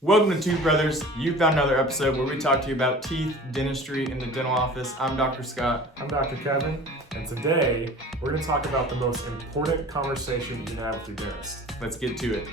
Welcome to Tooth Brothers. You found another episode where we talk to you about teeth, dentistry in the dental office. I'm Dr. Scott. I'm Dr. Kevin, and today we're going to talk about the most important conversation you can have with your dentist. Let's get to it.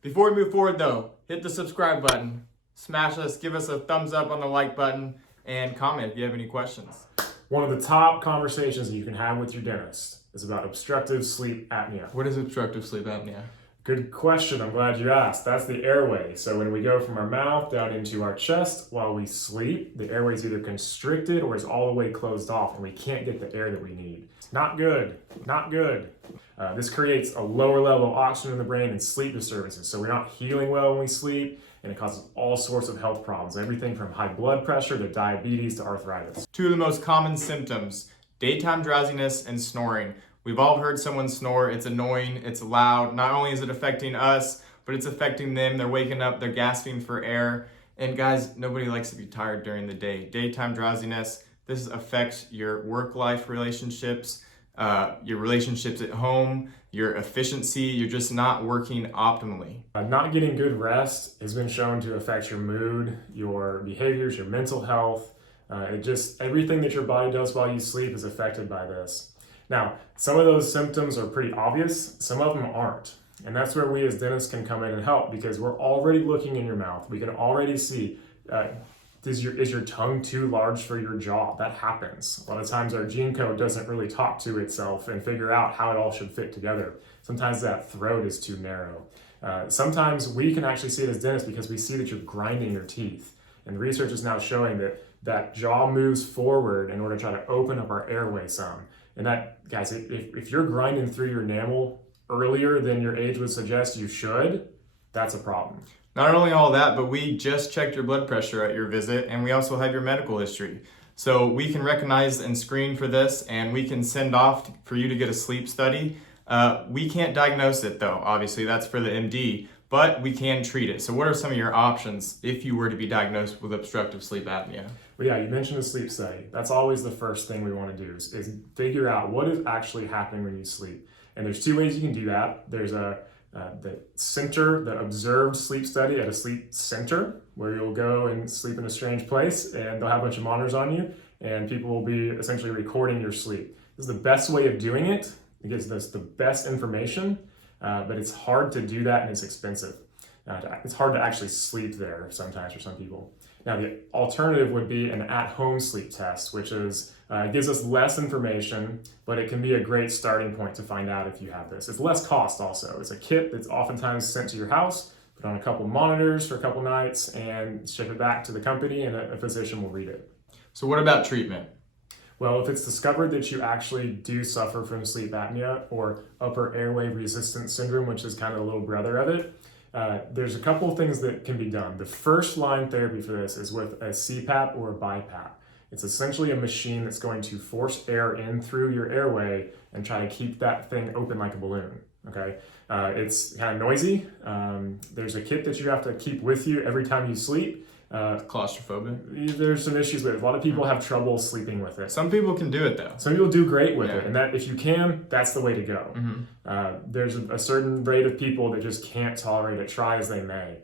Before we move forward though, hit the subscribe button, smash us, give us a thumbs up on the like button, and comment if you have any questions. One of the top conversations that you can have with your dentist is about obstructive sleep apnea. What is obstructive sleep apnea? Good question. I'm glad you asked. That's the airway. So when we go from our mouth down into our chest while we sleep, the airway is either constricted or is all the way closed off, and we can't get the air that we need. Not good. Not good. This creates a lower level of oxygen in the brain and sleep disturbances. So we're not healing well when we sleep, and it causes all sorts of health problems. Everything from high blood pressure to diabetes to arthritis. Two of the most common symptoms, daytime drowsiness and snoring. We've all heard someone snore. It's annoying, it's loud. Not only is it affecting us, but it's affecting them. They're waking up, they're gasping for air. And guys, nobody likes to be tired during the day. Daytime drowsiness, this affects your work-life relationships, your relationships at home, your efficiency. You're just not working optimally. Not getting good rest has been shown to affect your mood, your behaviors, your mental health. Everything that your body does while you sleep is affected by this. Now, some of those symptoms are pretty obvious, some of them aren't. And that's where we as dentists can come in and help, because we're already looking in your mouth. We can already see, is your tongue too large for your jaw? That happens. A lot of times our gene code doesn't really talk to itself and figure out how it all should fit together. Sometimes that throat is too narrow. Sometimes we can actually see it as dentists because we see that you're grinding your teeth. And the research is now showing that jaw moves forward in order to try to open up our airway some. And that, guys, if you're grinding through your enamel earlier than your age would suggest you should, that's a problem. Not only all that, but we just checked your blood pressure at your visit, and we also have your medical history. So we can recognize and screen for this, and we can send off for you to get a sleep study. We can't diagnose it though, obviously that's for the MD, but we can treat it. So what are some of your options if you were to be diagnosed with obstructive sleep apnea? Well, yeah, you mentioned a sleep study. That's always the first thing we want to do is figure out what is actually happening when you sleep. And there's two ways you can do that. There's the observed sleep study at a sleep center, where you'll go and sleep in a strange place and they'll have a bunch of monitors on you and people will be essentially recording your sleep. This is the best way of doing it. It gives us the best information, but it's hard to do that and it's expensive. It's hard to actually sleep there sometimes for some people. Now, the alternative would be an at-home sleep test, which gives us less information, but it can be a great starting point to find out if you have this. It's less cost also. It's a kit that's oftentimes sent to your house, put on a couple monitors for a couple nights, and ship it back to the company, and a physician will read it. So what about treatment? Well, if it's discovered that you actually do suffer from sleep apnea or upper airway resistance syndrome, which is kind of a little brother of it, there's a couple of things that can be done. The first line therapy for this is with a CPAP or a BiPAP. It's essentially a machine that's going to force air in through your airway and try to keep that thing open like a balloon, okay? It's kind of noisy. There's a kit that you have to keep with you every time you sleep. Claustrophobic? There's some issues with it. A lot of people have trouble sleeping with it. Some people can do it though. Some people do great with it, and that if you can, that's the way to go. There's a certain rate of people that just can't tolerate it, try as they may.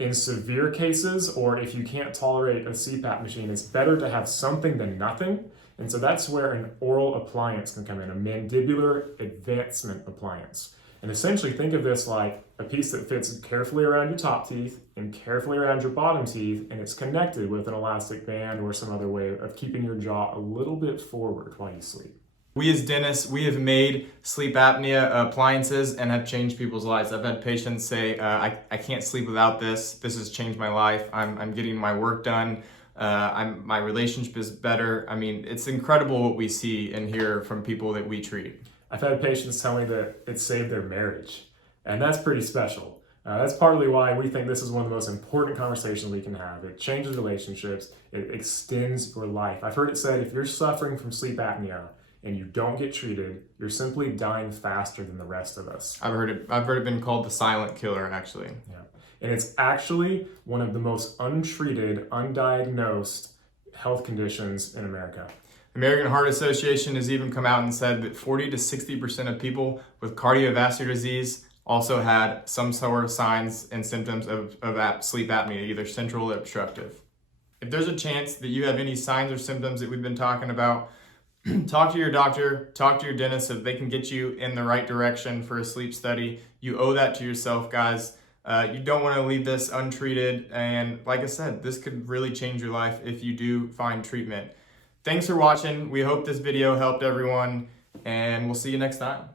In severe cases, or if you can't tolerate a CPAP machine, it's better to have something than nothing. And so that's where an oral appliance can come in, a mandibular advancement appliance. And essentially think of this like a piece that fits carefully around your top teeth and carefully around your bottom teeth, and it's connected with an elastic band or some other way of keeping your jaw a little bit forward while you sleep. We as dentists, we have made sleep apnea appliances and have changed people's lives. I've had patients say, I can't sleep without this. This has changed my life. I'm getting my work done. My relationship is better. I mean, it's incredible what we see and hear from people that we treat. I've had patients tell me that it saved their marriage, and that's pretty special. That's partly why we think this is one of the most important conversations we can have. It changes relationships. It extends your life. I've heard it said if you're suffering from sleep apnea and you don't get treated, you're simply dying faster than the rest of us. I've heard it been called the silent killer, actually. Yeah. And it's actually one of the most untreated, undiagnosed health conditions in America. The American Heart Association has even come out and said that 40 to 60% of people with cardiovascular disease also had some sort of signs and symptoms of sleep apnea, either central or obstructive. If there's a chance that you have any signs or symptoms that we've been talking about, talk to your doctor, talk to your dentist so they can get you in the right direction for a sleep study. You owe that to yourself, guys. You don't want to leave this untreated. And like I said, this could really change your life if you do find treatment. Thanks for watching. We hope this video helped everyone, and we'll see you next time.